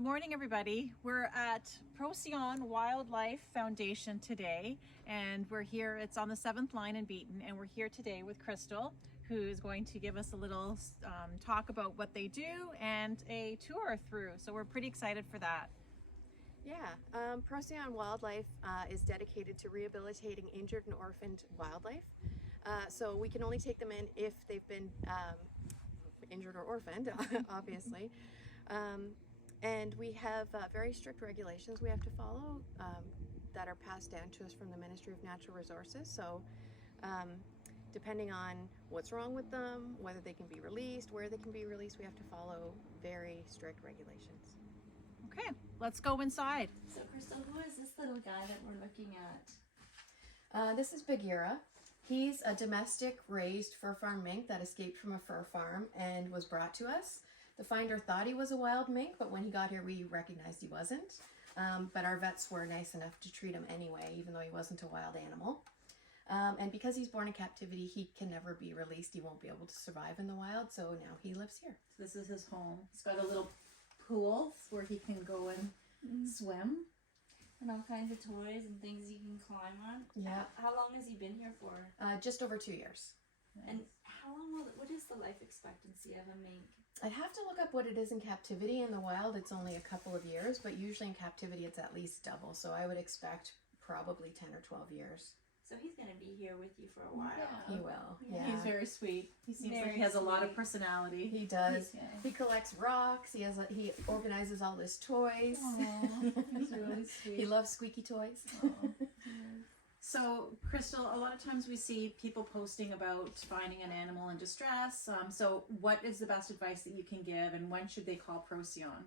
Good morning, everybody. We're at Procyon Wildlife Foundation today, and we're here. It's on the 7th line in Beaton, and we're here today with Crystal, who is going to give us a little talk about what they do and a tour through. So we're pretty excited for that. Yeah, Procyon Wildlife is dedicated to rehabilitating injured and orphaned wildlife. So we can only take them in if they've been injured or orphaned, obviously. And we have very strict regulations we have to follow that are passed down to us from the Ministry of Natural Resources. So depending on what's wrong with them, whether they can be released, where they can be released, we have to follow very strict regulations. Okay, let's go inside. So Crystal, who is this little guy that we're looking at? This is Bagheera. He's a domestic raised fur farm mink that escaped from a fur farm and was brought to us. The finder thought he was a wild mink, but when he got here we recognized he wasn't. But our vets were nice enough to treat him anyway, even though he wasn't a wild animal. And because he's born in captivity, he can never be released. He won't be able to survive in the wild, so now he lives here. So this is his home. He's got a little pool where he can go and swim. And all kinds of toys and things you can climb on. Yeah. How long has he been here for? Just over 2 years. And how long what is the life expectancy of a mink? I'd have to look up what it is in captivity. In the wild, it's only a couple of years, but usually in captivity, it's at least double. So I would expect probably 10 or 12 years. So he's going to be here with you for a while. He will. Yeah. He's very sweet. He seems like Very he has a lot of sweet. personality. He does. Yeah. He collects rocks. He organizes all his toys. Aww, he's really sweet. He loves squeaky toys. So, Crystal, a lot of times we see people posting about finding an animal in distress. So what is the best advice that you can give, and when should they call Procyon?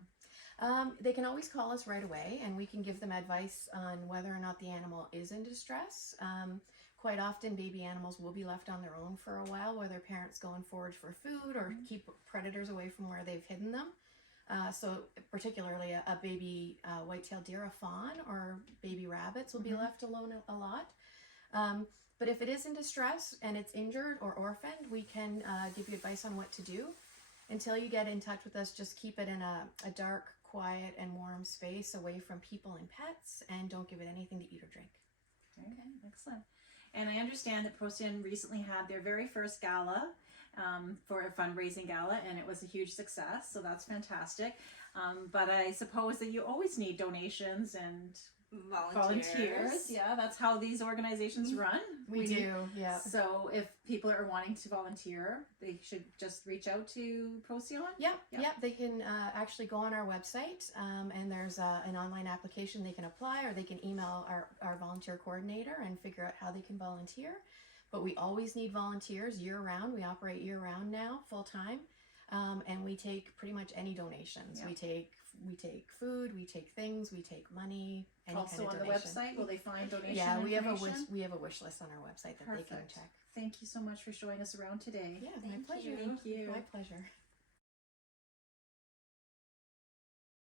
They can always call us right away, and we can give them advice on whether or not the animal is in distress. Quite often, baby animals will be left on their own for a while, where their parents go and forage for food or keep predators away from where they've hidden them. So particularly a baby white-tailed deer, a fawn, or baby rabbits will be left alone a lot. But if it is in distress and it's injured or orphaned, we can give you advice on what to do. Until you get in touch with us, just keep it in a dark, quiet, and warm space away from people and pets, and don't give it anything to eat or drink. Okay, excellent. And I understand that Procyon recently had their very first gala for a fundraising gala, and it was a huge success, so that's fantastic. But I suppose that you always need donations and volunteers. Yeah, that's how these organizations run. We do, yeah. So if people are wanting to volunteer, they should just reach out to Procyon? Yep. They can actually go on our website, and there's an online application they can apply, or they can email our volunteer coordinator and figure out how they can volunteer. But we always need volunteers year-round. We operate year-round now, full-time, and we take pretty much any donations. Yeah. We take food, we take things, we take money, any Also kind of on donation. the website, will they find donation Yeah, we have information? a wish list on our website that they can Perfect. check. Thank you so much for showing us around today. Yeah, Thank my pleasure. you. Thank you. My pleasure.